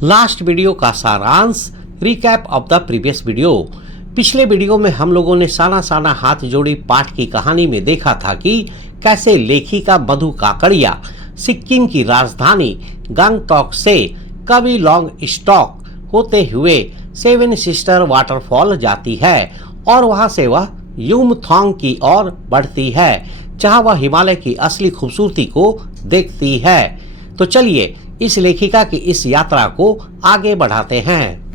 Last video का सारांश, recap of the previous video. पिछले वीडियो में हम लोगों ने साना साना हाथ जोड़ी पाठ की कहानी में देखा था कि कैसे लेखिका मधु काकड़िया सिक्किम की राजधानी गंगटोक से कविलोंग स्टॉक होते हुए सेवन सिस्टर वाटरफॉल जाती है और वहां से वह युमथांग की ओर बढ़ती है, जहां वह हिमालय की असली खूबसूरती को देखती है। तो चलिए इस लेखिका की इस यात्रा को आगे बढ़ाते हैं।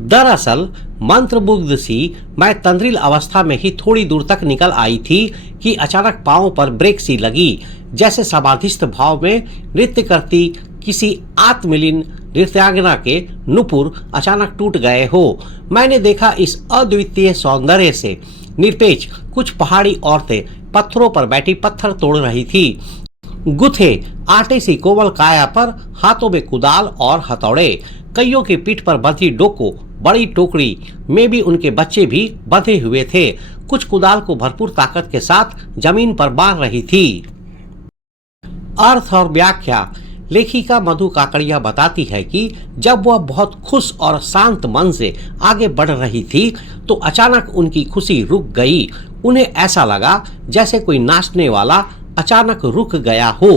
दरअसल मंत्रमुग्ध सी मैं तंद्रिल अवस्था में ही थोड़ी दूर तक निकल आई थी कि अचानक पांवों पर ब्रेक सी लगी, जैसे समाधिस्थ भाव में नृत्य करती किसी आत्मलीन नृत्यांगना के नुपुर अचानक टूट गए हो। मैंने देखा इस अद्वितीय सौंदर्य से निरपेक्ष कुछ पहाड़ी औरतें पत्थरों पर बैठी पत्थर तोड़ रही थी। गुथे आटे सी कोमल काया पर हाथों में कुदाल और हथौड़े, कईयों की पीठ पर बंधी डोको, बड़ी टोकरी में भी उनके बच्चे भी बंधे हुए थे। कुछ कुदाल को भरपूर ताकत के साथ जमीन पर मार रही थी। अर्थ और व्याख्या। लेखिका मधु काकड़िया बताती है कि जब वह बहुत खुश और शांत मन से आगे बढ़ रही थी तो अचानक उनकी खुशी रुक गई। उन्हें ऐसा लगा जैसे कोई नाचने वाला अचानक रुक गया हो।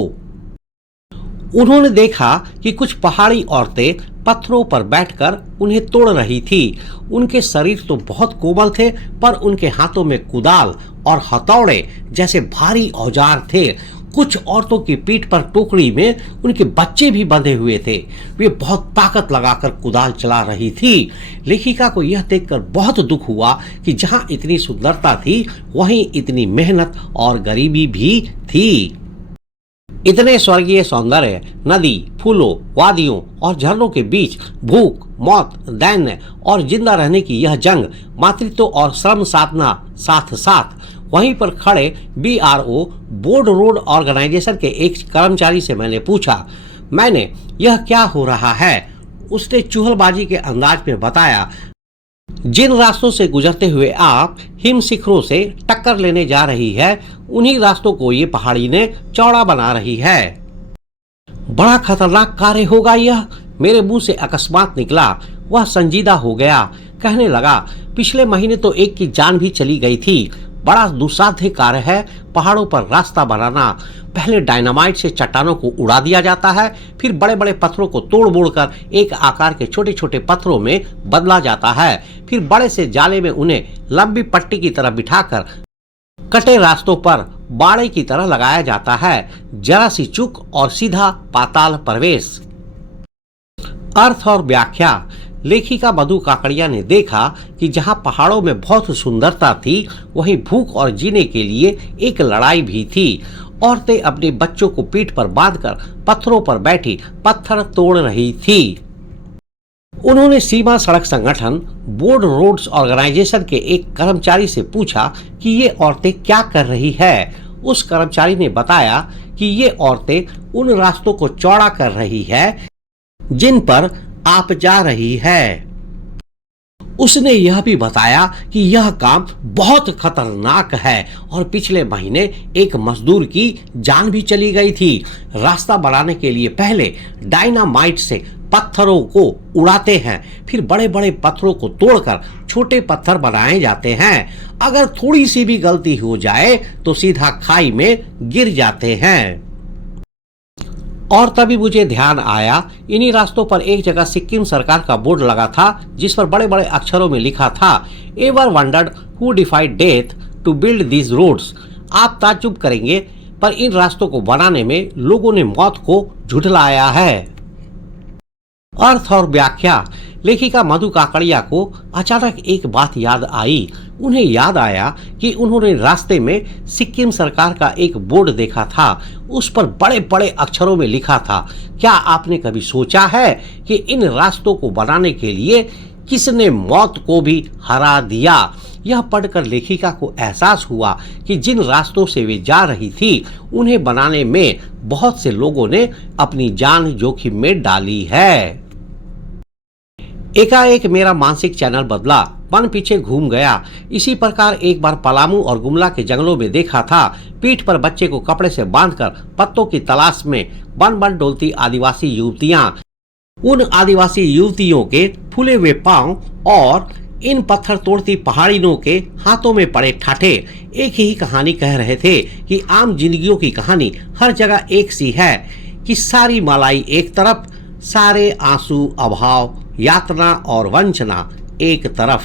उन्होंने देखा कि कुछ पहाड़ी औरतें पत्थरों पर बैठकर उन्हें तोड़ रही थी। उनके शरीर तो बहुत कोमल थे, पर उनके हाथों में कुदाल और हथौड़े जैसे भारी औजार थे। कुछ औरतों की पीठ पर टोकरी में उनके बच्चे भी बंधे हुए थे। वे बहुत ताकत लगाकर कुदाल चला रही थी। लेखिका को यह देखकर बहुत दुख हुआ कि जहां इतनी सुंदरता थी वहीं इतनी मेहनत और गरीबी भी थी। इतने स्वर्गीय सौंदर्य, नदी, फूलों, वादियों और झरनों के बीच भूख, मौत, दैन्य और जिंदा रहने की यह जंग, मातृत्व और श्रम साधना साथ साथ। वहीं पर खड़े BRO बोर्ड रोड ऑर्गेनाइजेशन के एक कर्मचारी से मैंने पूछा, मैंने यह क्या हो रहा है? उसने चुहलबाजी के अंदाज में बताया, जिन रास्तों से गुजरते हुए आप हिम शिखरों से टक्कर लेने जा रही है, उन्हीं रास्तों को ये पहाड़ी ने चौड़ा बना रही है। बड़ा खतरनाक कार्य होगा यह, मेरे मुंह से अकस्मात निकला। वह संजीदा हो गया, कहने लगा, पिछले महीने तो एक की जान भी चली गई थी। बड़ा दुस्साध्य कार्य है पहाड़ों पर रास्ता बनाना। पहले डायनामाइट से चट्टानों को उड़ा दिया जाता है, फिर बड़े बड़े पत्थरों को तोड़ मोड़कर एक आकार के छोटे छोटे पत्थरों में बदला जाता है। फिर बड़े से जाले में उन्हें लंबी पट्टी की तरह बिठाकर कटे रास्तों पर बाड़े की तरह लगाया जाता है। जरा सी चूक और सीधा पाताल प्रवेश। अर्थ और व्याख्या। लेखिका मधु काकड़िया ने देखा कि जहां पहाड़ों में बहुत सुंदरता थी, वहीं भूख और जीने के लिए एक लड़ाई भी थी। औरतें अपने बच्चों को पीठ पर बांधकर पत्थरों पर बैठी पत्थर तोड़ रही थी। उन्होंने सीमा सड़क संगठन बोर्ड रोड्स ऑर्गेनाइजेशन के एक कर्मचारी से पूछा कि ये औरतें क्या कर रही है। उस कर्मचारी ने बताया कि ये औरतें उन रास्तों को चौड़ा कर रही है जिन पर आप जा रही है। उसने यह भी बताया कि यह काम बहुत खतरनाक है और पिछले महीने एक मजदूर की जान भी चली गई थी। रास्ता बनाने के लिए पहले डायनामाइट से पत्थरों को उड़ाते हैं, फिर बड़े बड़े पत्थरों को तोड़कर छोटे पत्थर बनाए जाते हैं। अगर थोड़ी सी भी गलती हो जाए तो सीधा खाई में गिर जाते हैं। और तभी मुझे ध्यान आया, इन्हीं रास्तों पर एक जगह सिक्किम सरकार का बोर्ड लगा था, जिस पर बड़े बड़े अक्षरों में लिखा था, ever wondered who defied death to build these roads. आप ताज्जुब करेंगे, पर इन रास्तों को बनाने में लोगों ने मौत को झुठलाया है। अर्थ और व्याख्या। लेखिका मधु काकड़िया को अचानक एक बात याद आई। उन्हें याद आया कि उन्होंने रास्ते में सिक्किम सरकार का एक बोर्ड देखा था। उस पर बड़े बड़े अक्षरों में लिखा था, क्या आपने कभी सोचा है कि इन रास्तों को बनाने के लिए किसने मौत को भी हरा दिया? यह पढ़कर लेखिका को एहसास हुआ कि जिन रास्तों से वे जा रही थी, उन्हें बनाने में बहुत से लोगों ने अपनी जान जोखिम में डाली है। एकाएक मेरा मानसिक चैनल बदला, मन पीछे घूम गया। इसी प्रकार एक बार पलामू और गुमला के जंगलों में देखा था, पीठ पर बच्चे को कपड़े से बांधकर पत्तों की तलाश में बन बन डोलती आदिवासी युवतियां। उन आदिवासी युवतियों के फूले हुए पांव और इन पत्थर तोड़ती पहाड़ियों के हाथों में पड़े ठाठे एक ही कहानी कह रहे थे कि आम जिंदगियों की कहानी हर जगह एक सी है कि सारी मलाई एक तरफ, सारे आंसू, अभाव, यातना और वंचना एक तरफ।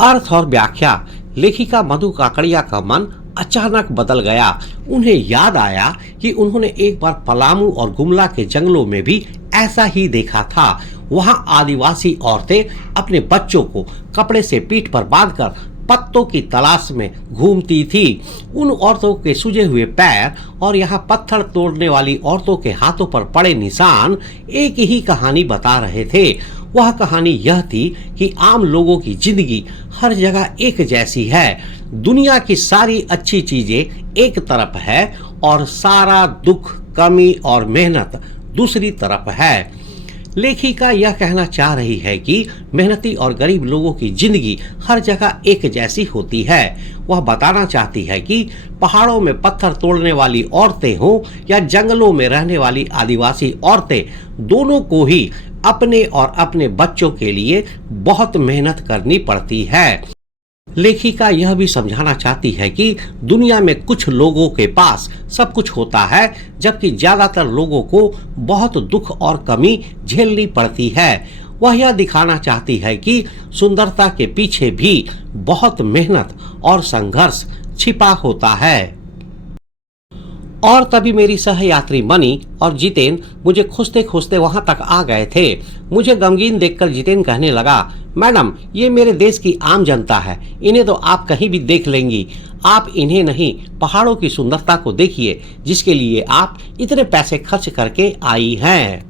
अर्थ और व्याख्या। लेखिका मधु काकड़िया का मन अचानक बदल गया। उन्हें याद आया कि उन्होंने एक बार पलामू और गुमला के जंगलों में भी ऐसा ही देखा था। वहां आदिवासी औरतें अपने बच्चों को कपड़े से पीठ पर बांधकर पत्तों की तलाश में घूमती थी। उन औरतों के सूजे हुए पैर और यहाँ पत्थर तोड़ने वाली औरतों के हाथों पर पड़े निशान एक ही कहानी बता रहे थे। वह कहानी यह थी कि आम लोगों की जिंदगी हर जगह एक जैसी है। दुनिया की सारी अच्छी चीजें एक तरफ है और सारा दुख, कमी और मेहनत दूसरी तरफ है। लेखिका यह कहना चाह रही है कि मेहनती और गरीब लोगों की जिंदगी हर जगह एक जैसी होती है। वह बताना चाहती है कि पहाड़ों में पत्थर तोड़ने वाली औरतें हों या जंगलों में रहने वाली आदिवासी औरतें, दोनों को ही अपने और अपने बच्चों के लिए बहुत मेहनत करनी पड़ती है। लेखिका यह भी समझाना चाहती है कि दुनिया में कुछ लोगों के पास सब कुछ होता है, जबकि ज्यादातर लोगों को बहुत दुख और कमी झेलनी पड़ती है। वह यह दिखाना चाहती है कि सुंदरता के पीछे भी बहुत मेहनत और संघर्ष छिपा होता है। और तभी मेरी सहयात्री मनी और जितेन मुझे खोजते खोजते वहां तक आ गए थे। मुझे गमगीन देखकर जितेन कहने लगा, मैडम, ये मेरे देश की आम जनता है, इन्हें तो आप कहीं भी देख लेंगी। आप इन्हें नहीं, पहाड़ों की सुंदरता को देखिए जिसके लिए आप इतने पैसे खर्च करके आई हैं।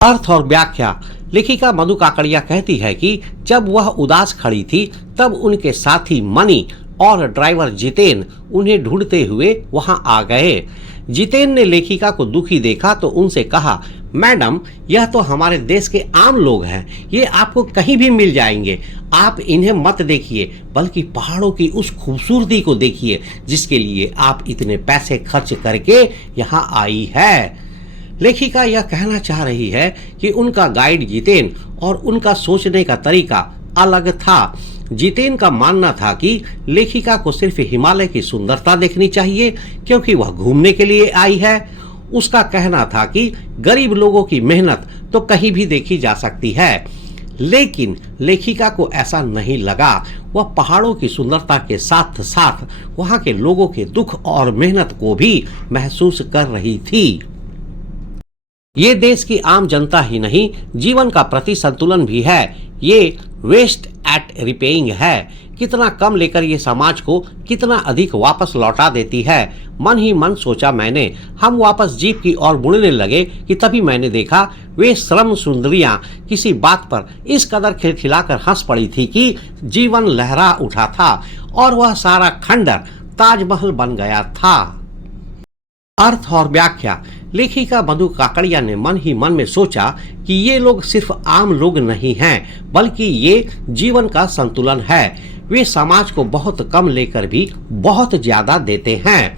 अर्थ और व्याख्या। लेखिका मधु काकड़िया कहती है कि जब वह उदास खड़ी थी तब उनके साथी मनी और ड्राइवर जितेन उन्हें ढूंढते हुए वहां आ गए। जितेन ने लेखिका को दुखी देखा तो उनसे कहा, मैडम, यह तो हमारे देश के आम लोग हैं, ये आपको कहीं भी मिल जाएंगे। आप इन्हें मत देखिए, बल्कि पहाड़ों की उस खूबसूरती को देखिए जिसके लिए आप इतने पैसे खर्च करके यहाँ आई है। लेखिका यह कहना चाह रही है कि उनका गाइड जितेन और उनका सोचने का तरीका अलग था। जितेन का मानना था कि लेखिका को सिर्फ हिमालय की सुंदरता देखनी चाहिए क्योंकि वह घूमने के लिए आई है। उसका कहना था कि गरीब लोगों की मेहनत तो कहीं भी देखी जा सकती है। लेकिन लेखिका को ऐसा नहीं लगा। वह पहाड़ों की सुंदरता के साथ साथ वहां के लोगों के दुख और मेहनत को भी महसूस कर रही थी। ये देश की आम जनता ही नहीं, जीवन का प्रति संतुलन भी है। ये वेस्ट एट रिपेइंग है। कितना कम लेकर ये समाज को कितना अधिक वापस लौटा देती है। मन ही मन सोचा मैंने। हम वापस जीप की ओर मुड़ने लगे कि तभी मैंने देखा वे श्रम सुंदरियां किसी बात पर इस कदर खिलखिलाकर हंस पड़ी थी कि जीवन लहरा उठा था और वह सारा खंडर ताजमहल बन गया था। अर्थ और व्याख्या। लेखिका मधु काकड़िया ने मन ही मन में सोचा कि ये लोग सिर्फ आम लोग नहीं हैं, बल्कि ये जीवन का संतुलन है। वे समाज को बहुत कम लेकर भी बहुत ज्यादा देते हैं।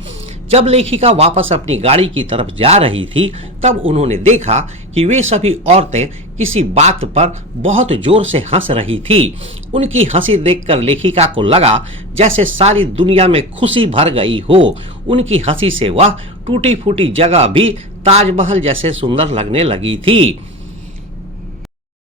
जब लेखिका वापस अपनी गाड़ी की तरफ जा रही थी तब उन्होंने देखा कि वे सभी औरतें किसी बात पर बहुत जोर से हंस रही थी। उनकी हंसी देखकर लेखिका को लगा जैसे सारी दुनिया में खुशी भर गई हो। उनकी हंसी से वह टूटी फूटी जगह भी ताजमहल जैसे सुंदर लगने लगी थी।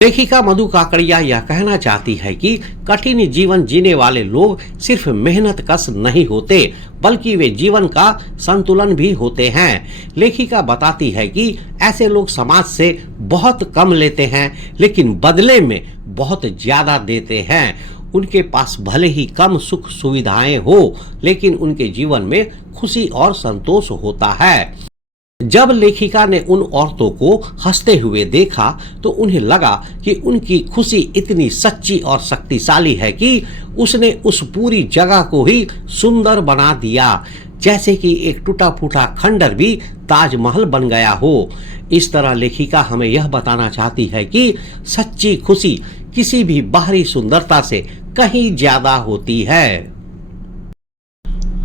लेखिका मधु काकड़िया यह कहना चाहती है कि कठिन जीवन जीने वाले लोग सिर्फ मेहनत कश नहीं होते, बल्कि वे जीवन का संतुलन भी होते हैं। लेखिका बताती है कि ऐसे लोग समाज से बहुत कम लेते हैं, लेकिन बदले में बहुत ज्यादा देते हैं। उनके पास भले ही कम सुख सुविधाएं हो, लेकिन उनके जीवन में खुशी और संतोष होता है। जब लेखिका ने उन औरतों को हंसते हुए देखा तो उन्हें लगा कि उनकी खुशी इतनी सच्ची और शक्तिशाली है कि उसने उस पूरी जगह को ही सुंदर बना दिया, जैसे कि एक टूटा फूटा खंडर भी ताजमहल बन गया हो। इस तरह लेखिका हमें यह बताना चाहती है कि सच्ची खुशी किसी भी बाहरी सुंदरता से कहीं ज्यादा होती है।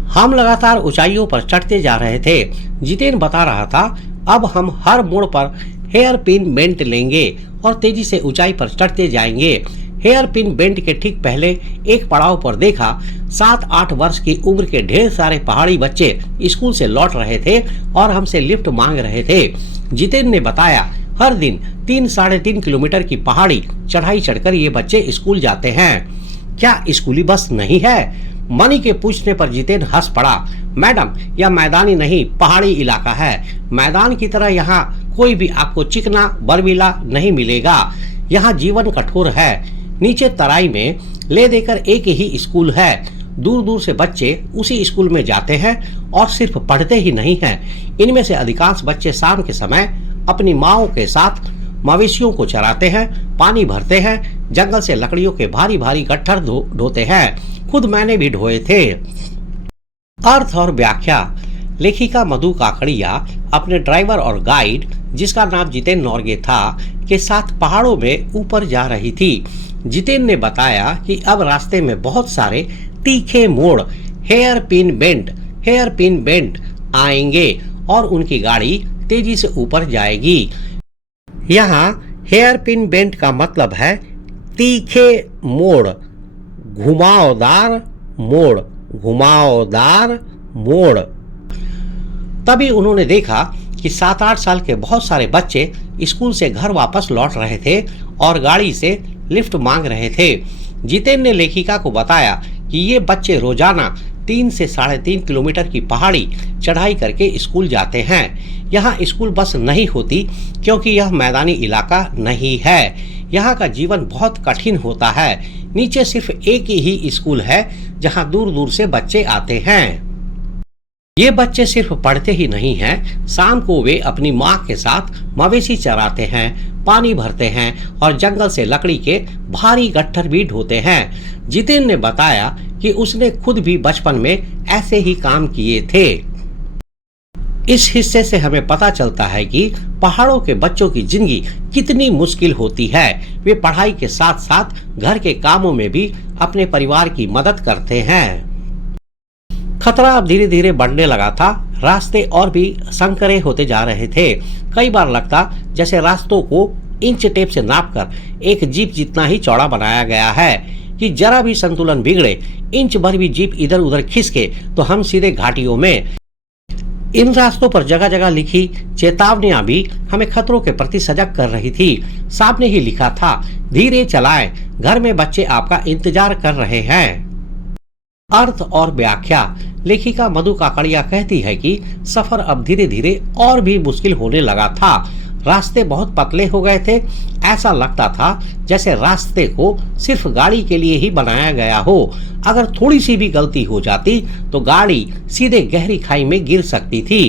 हम लगातार ऊंचाइयों पर चढ़ते जा रहे थे। जितेन बता रहा था, अब हम हर मोड़ पर हेयर पिन बेंट लेंगे और तेजी से ऊंचाई पर चढ़ते जाएंगे। हेयर पिन बेंट के ठीक पहले एक पड़ाव पर देखा 7-8 वर्ष की उम्र के ढेर सारे पहाड़ी बच्चे स्कूल से लौट रहे थे और हमसे लिफ्ट मांग रहे थे। जितेंद्र ने बताया, हर दिन 3-3.5 किलोमीटर की पहाड़ी चढ़ाई चढ़कर ये बच्चे स्कूल जाते हैं। क्या स्कूली बस नहीं है? मनी के पूछने पर जितेंद्र हंस पड़ा। मैडम, यह मैदानी नहीं पहाड़ी इलाका है। मैदान की तरह यहाँ कोई भी आपको चिकना बर्फीला नहीं मिलेगा। यहाँ जीवन कठोर है। नीचे तराई में ले देकर एक ही स्कूल है। दूर दूर से बच्चे उसी स्कूल में जाते हैं और सिर्फ पढ़ते ही नहीं हैं। इनमें से अधिकांश बच्चे शाम के समय अपनी माओं के साथ मवेशियों को चराते हैं, पानी भरते हैं, जंगल से लकड़ियों के भारी भारी गट्ठर ढोते हैं। खुद मैंने भी ढोए थे। अर्थ और व्याख्या। लेखिका मधु काकड़िया अपने ड्राइवर और गाइड, जिसका नाम जितेंद्र नौरगे था, के साथ पहाड़ों में ऊपर जा रही थी। जितेंद्र ने बताया कि अब रास्ते में बहुत सारे तीखे मोड़, हेयर पिन बेंट आएंगे और उनकी गाड़ी तेजी से ऊपर जाएगी। यहाँ हेयर पिन बेंट का मतलब है तीखे मोड़, घुमावदार मोड़। तभी उन्होंने देखा कि 7-8 साल के बहुत सारे बच्चे स्कूल से घर वापस लौट रहे थे और गाड़ी से लिफ्ट मांग रहे थे। जितेंद्र ने लेखिका को बताया कि ये बच्चे रोजाना 3 से 3.5 किलोमीटर की पहाड़ी चढ़ाई करके स्कूल जाते हैं। यहाँ स्कूल बस नहीं होती क्योंकि यह मैदानी इलाका नहीं है। यहाँ का जीवन बहुत कठिन होता है। नीचे सिर्फ एक ही स्कूल है जहाँ दूर दूर से बच्चे आते हैं। ये बच्चे सिर्फ पढ़ते ही नहीं हैं, शाम को वे अपनी माँ के साथ मवेशी चराते हैं, पानी भरते हैं और जंगल से लकड़ी के भारी गट्ठर भी ढोते हैं। जितेंद्र ने बताया कि उसने खुद भी बचपन में ऐसे ही काम किए थे। इस हिस्से से हमें पता चलता है कि पहाड़ों के बच्चों की जिंदगी कितनी मुश्किल होती है। वे पढ़ाई के साथ साथ घर के कामों में भी अपने परिवार की मदद करते हैं। खतरा अब धीरे धीरे बढ़ने लगा था। रास्ते और भी संकरे होते जा रहे थे। कई बार लगता जैसे रास्तों को इंच टेप से नापकर एक जीप जितना ही चौड़ा बनाया गया है कि जरा भी संतुलन बिगड़े, इंच भर भी जीप इधर उधर खिसके तो हम सीधे घाटियों में। इन रास्तों पर जगह जगह लिखी चेतावनियां भी हमें खतरों के प्रति सजग कर रही थी। सामने ही लिखा था, धीरे चलाएं, घर में बच्चे आपका इंतजार कर रहे हैं। अर्थ और व्याख्या। लेखिका मधु काकड़िया कहती है कि सफर अब धीरे धीरे और भी मुश्किल होने लगा था। रास्ते बहुत पतले हो गए थे। ऐसा लगता था जैसे रास्ते को सिर्फ गाड़ी के लिए ही बनाया गया हो। अगर थोड़ी सी भी गलती हो जाती तो गाड़ी सीधे गहरी खाई में गिर सकती थी।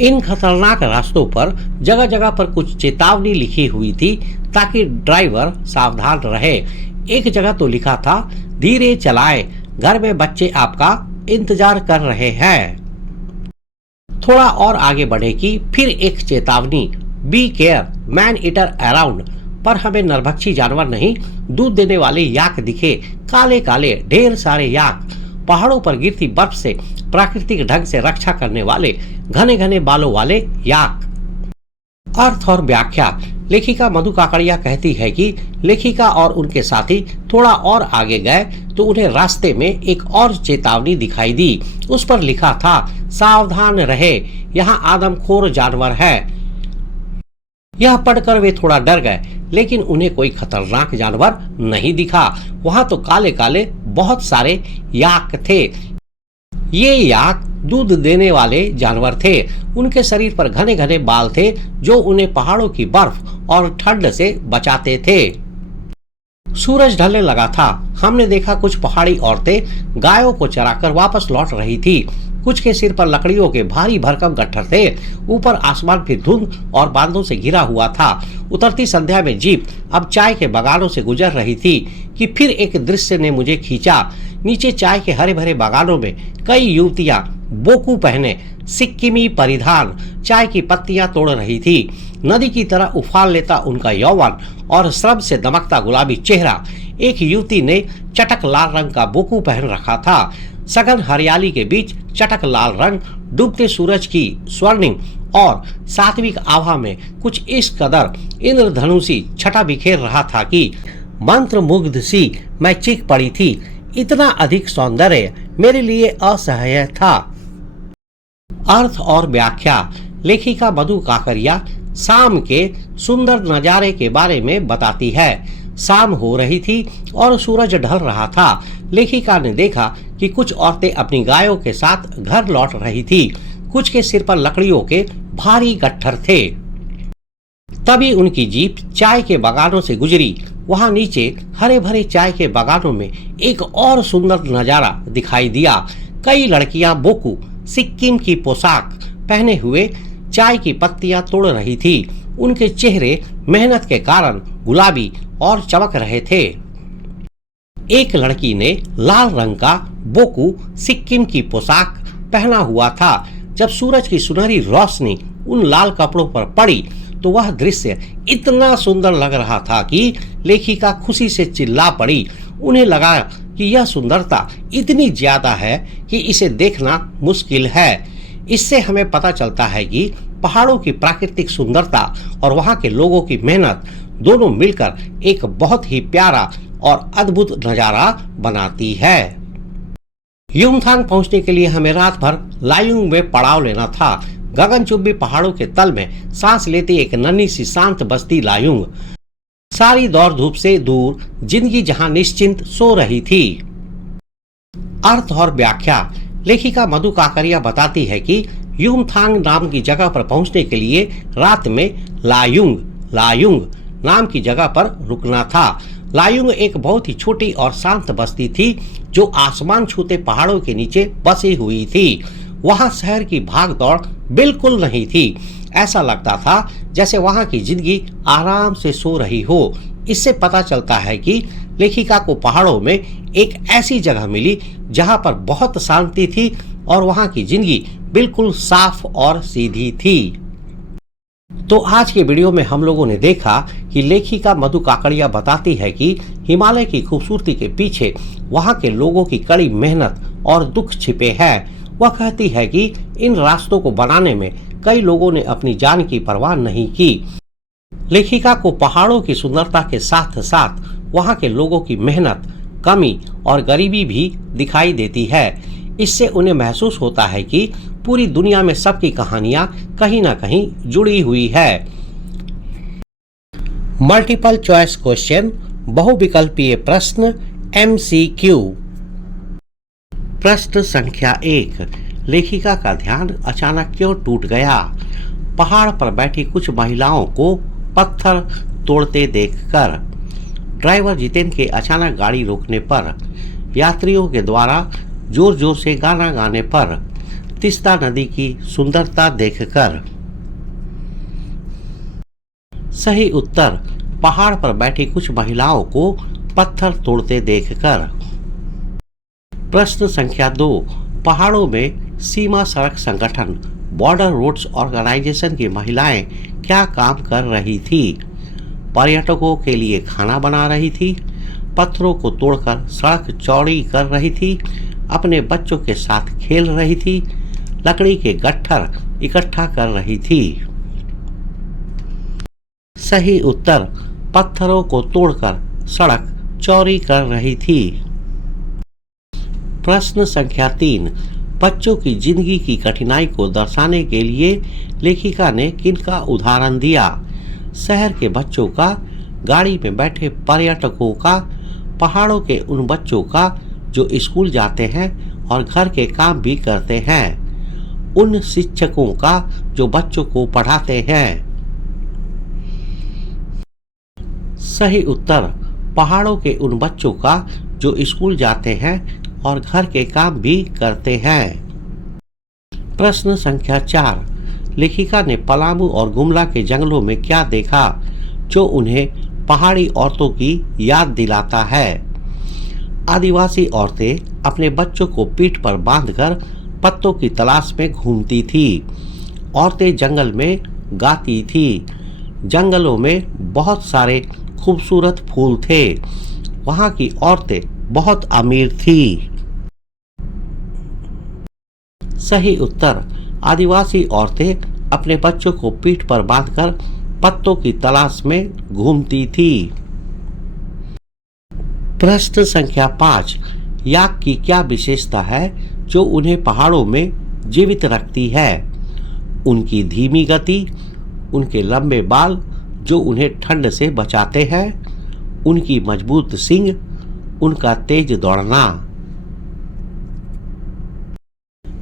इन खतरनाक रास्तों पर जगह जगह पर कुछ चेतावनी लिखी हुई थी ताकि ड्राइवर सावधान रहे। एक जगह तो लिखा था, धीरे चलाएं, घर में बच्चे आपका इंतजार कर रहे हैं। थोड़ा और आगे बढ़े कि फिर एक चेतावनी, be care man eater around. पर हमें नरभक्षी जानवर नहीं, दूध देने वाले याक दिखे, काले काले ढेर सारे याक। पहाड़ों पर गिरती बर्फ से प्राकृतिक ढंग से रक्षा करने वाले घने घने बालों वाले याक। अर्थ और व्याख्या। लेखिका मधु काकड़िया कहती है कि लेखिका और उनके साथी थोड़ा और आगे गए तो उन्हें रास्ते में एक और चेतावनी दिखाई दी। उस पर लिखा था, सावधान रहे, यहाँ आदमखोर जानवर है। यह पढ़कर वे थोड़ा डर गए, लेकिन उन्हें कोई खतरनाक जानवर नहीं दिखा। वहां तो काले काले बहुत सारे याक थे। ये याक दूध देने वाले जानवर थे। उनके शरीर पर घने घने बाल थे जो उन्हें पहाड़ों की बर्फ और ठंड से बचाते थे। सूरज ढलने लगा था। हमने देखा कुछ पहाड़ी औरतें गायों को चराकर वापस लौट रही थी। कुछ के सिर पर लकड़ियों के भारी भरकम गट्ठर थे। ऊपर आसमान फिर धुंध और बादलों से घिरा हुआ था। उतरती संध्या में जीप अब चाय के बागानों से गुजर रही थी कि फिर एक दृश्य ने मुझे खींचा। नीचे चाय के हरे भरे बागानों में कई युवतियां बोकू पहने, सिक्किमी परिधान, चाय की पत्तियां तोड़ रही थी। नदी की तरह उफान लेता उनका यौवन और श्रम से दमकता गुलाबी चेहरा। एक युवती ने चटक लाल रंग का बोकू पहन रखा था। सघन हरियाली के बीच चटक लाल रंग डूबते सूरज की स्वर्णिम और सात्विक आभा में कुछ इस कदर इंद्रधनुषी छटा बिखेर रहा था कि मंत्रमुग्ध सी मैं चीख पड़ी थी। इतना अधिक सौंदर्य मेरे लिए असह्य था। अर्थ और व्याख्या। लेखिका मधु काकरिया शाम के सुंदर नजारे के बारे में बताती है। शाम हो रही थी और सूरज ढल रहा था। लेखिका ने देखा कि कुछ औरतें अपनी गायों के साथ घर लौट रही थी। कुछ के सिर पर लकड़ियों के भारी गट्ठर थे। तभी उनकी जीप चाय के बागानों से गुजरी। वहां नीचे हरे भरे चाय के बागानों में एक और सुंदर नजारा दिखाई दिया। कई लड़कियां बोकू सिक्किम की पोशाक पहने हुए चाय की पत्तियां तोड़ रही थी। उनके चेहरे मेहनत के कारण गुलाबी और चमक रहे थे। एक लड़की ने लाल रंग का बोकू सिक्किम की पोशाक पहना हुआ था। जब सूरज की सुनहरी रोशनी उन लाल कपड़ों पर पड़ी तो वह दृश्य इतना सुंदर लग रहा था कि लेखिका खुशी से चिल्ला पड़ी। उन्हें लगा कि यह सुंदरता इतनी ज्यादा है कि इसे देखना मुश्किल है। इससे हमें पता चलता है कि पहाड़ों की प्राकृतिक सुंदरता और वहां के लोगों की मेहनत दोनों मिलकर एक बहुत ही प्यारा और अद्भुत नजारा बनाती है। युमथांग पहुंचने के लिए हमें रात भर लायुंग में पड़ाव लेना था। गगनचुंबी पहाड़ों के तल में सांस लेती एक नन्ही सी शांत बस्ती लायुंग। सारी दौड़ धूप से दूर जिंदगी जहां निश्चिंत सो रही थी। अर्थ और व्याख्या। लेखिका मधु काकरिया बताती है कि युमथांग नाम की जगह पर पहुंचने के लिए रात में लायुंग नाम की जगह पर रुकना था। लायुंग एक बहुत ही छोटी और शांत बस्ती थी जो आसमान छूते पहाड़ों के नीचे बसी हुई थी। वहां शहर की भाग दौड़ बिल्कुल नहीं थी। ऐसा लगता था जैसे वहां की जिंदगी आराम से सो रही हो। इससे पता चलता है कि लेखिका को पहाड़ों में एक ऐसी जगह मिली जहां पर बहुत शांति थी और वहां की जिंदगी बिल्कुल साफ और सीधी थी। तो आज के वीडियो में हम लोगों ने देखा कि लेखिका मधु काकरिया बताती है कि हिमालय की खूबसूरती के पीछे वहां के लोगों की कड़ी मेहनत और दुख छिपे हैं। वह कहती है कि इन रास्तों को बनाने में कई लोगों ने अपनी जान की परवाह नहीं की। लेखिका को पहाड़ों की सुंदरता के साथ साथ वहां के लोगों की मेहनत, कमी और गरीबी भी दिखाई देती है। इससे उन्हें महसूस होता है कि पूरी दुनिया में सबकी कहानियां कहीं ना कहीं जुड़ी हुई है। मल्टीपल चॉइस क्वेश्चन, बहुविकल्पीय प्रश्न, MCQ। प्रश्न संख्या 1। लेखिका का ध्यान अचानक क्यों टूट गया? पहाड़ पर बैठी कुछ महिलाओं को पत्थर तोड़ते देखकर, ड्राइवर जितेंद्र के अचानक गाड़ी रोकने पर, यात्रियों के द्वारा जोर जोर से गाना गाने पर, तीस्ता नदी की सुंदरता देखकर। सही उत्तर पहाड़ पर बैठी कुछ महिलाओं को पत्थर तोड़ते देखकर। प्रश्न संख्या 2। पहाड़ों में सीमा सड़क संगठन बॉर्डर रोड्स ऑर्गेनाइजेशन की महिलाएं क्या काम कर रही थी? पर्यटकों के लिए खाना बना रही थी, पत्थरों को तोड़कर सड़क चौड़ी कर रही थी, अपने बच्चों के साथ खेल रही थी, लकड़ी के गट्ठर इकट्ठा कर रही थी। सही उत्तर पत्थरों को तोड़कर सड़क चौड़ी कर रही थी। प्रश्न संख्या 3। बच्चों की जिंदगी की कठिनाई को दर्शाने के लिए लेखिका ने किनका उदाहरण दिया? शहर के बच्चों का, गाड़ी में बैठे पर्यटकों का, पहाड़ों के उन बच्चों का जो स्कूल जाते हैं और घर के काम भी करते हैं, उन शिक्षकों का जो बच्चों को पढ़ाते हैं। सही उत्तर पहाड़ों के उन बच्चों का जो स्कूल जाते हैं और घर के काम भी करते हैं। प्रश्न संख्या 4। लेखिका ने पलामू और गुमला के जंगलों में क्या देखा जो उन्हें पहाड़ी औरतों की याद दिलाता है? आदिवासी औरतें अपने बच्चों को पीठ पर बांधकर पत्तों की तलाश में घूमती थी। औरतें जंगल में गाती थी। जंगलों में बहुत सारे खूबसूरत फूल थे। वहां की औरतें बहुत अमीर थी। सही उत्तर आदिवासी औरतें अपने बच्चों को पीठ पर बांधकर पत्तों की तलाश में घूमती थी। प्रश्न संख्या 5, याक की क्या विशेषता है जो उन्हें पहाड़ों में जीवित रखती है? उनकी धीमी गति, उनके लंबे बाल जो उन्हें ठंड से बचाते हैं, उनकी मजबूत सींग, उनका तेज दौड़ना।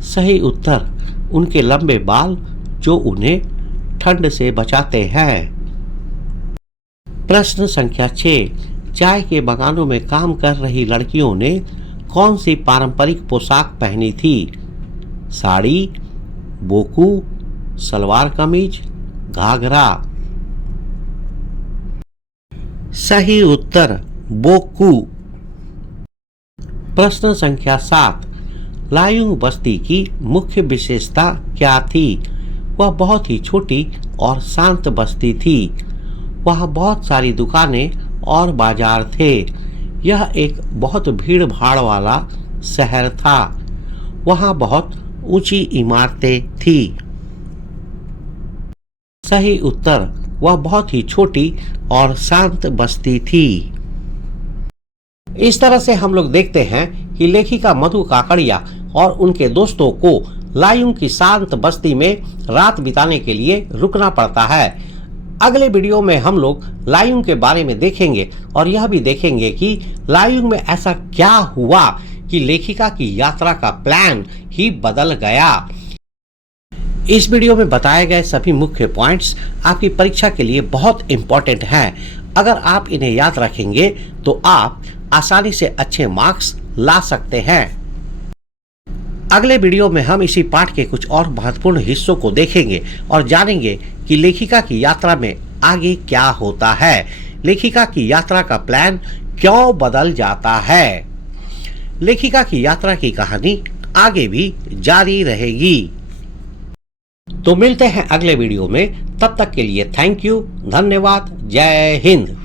सही उत्तर उनके लंबे बाल जो उन्हें ठंड से बचाते हैं। प्रश्न संख्या 6, चाय के बागानों में काम कर रही लड़कियों ने कौन सी पारंपरिक पोशाक पहनी थी? साड़ी, बोकू, सलवार कमीज, घाघरा। सही उत्तर बोकू। प्रश्न संख्या 7, लायुंग बस्ती की मुख्य विशेषता क्या थी? वह बहुत ही छोटी और शांत बस्ती थी। वहाँ बहुत सारी दुकानें और बाजार थे। यह एक बहुत भीड़ भाड़ वाला शहर था। वहाँ बहुत ऊंची इमारतें थी। सही उत्तर वह बहुत ही छोटी और शांत बस्ती थी। इस तरह से हम लोग देखते हैं कि लेखिका मधु काकड़िया और उनके दोस्तों को लायुंग की शांत बस्ती में रात बिताने के लिए रुकना पड़ता है। अगले वीडियो में हम लोग लायुंग के बारे में देखेंगे और यह भी देखेंगे कि लायुंग में ऐसा क्या हुआ कि लेखिका की यात्रा का प्लान ही बदल गया। इस वीडियो में बताए गए सभी मुख्य पॉइंट्स आपकी परीक्षा के लिए बहुत इंपॉर्टेंट हैं। अगर आप इन्हें याद रखेंगे तो आप आसानी से अच्छे मार्क्स ला सकते हैं। अगले वीडियो में हम इसी पाठ के कुछ और महत्वपूर्ण हिस्सों को देखेंगे और जानेंगे कि लेखिका की यात्रा में आगे क्या होता है, लेखिका की यात्रा का प्लान क्यों बदल जाता है। लेखिका की यात्रा की कहानी आगे भी जारी रहेगी। तो मिलते हैं अगले वीडियो में, तब तक के लिए थैंक यू, धन्यवाद, जय हिंद।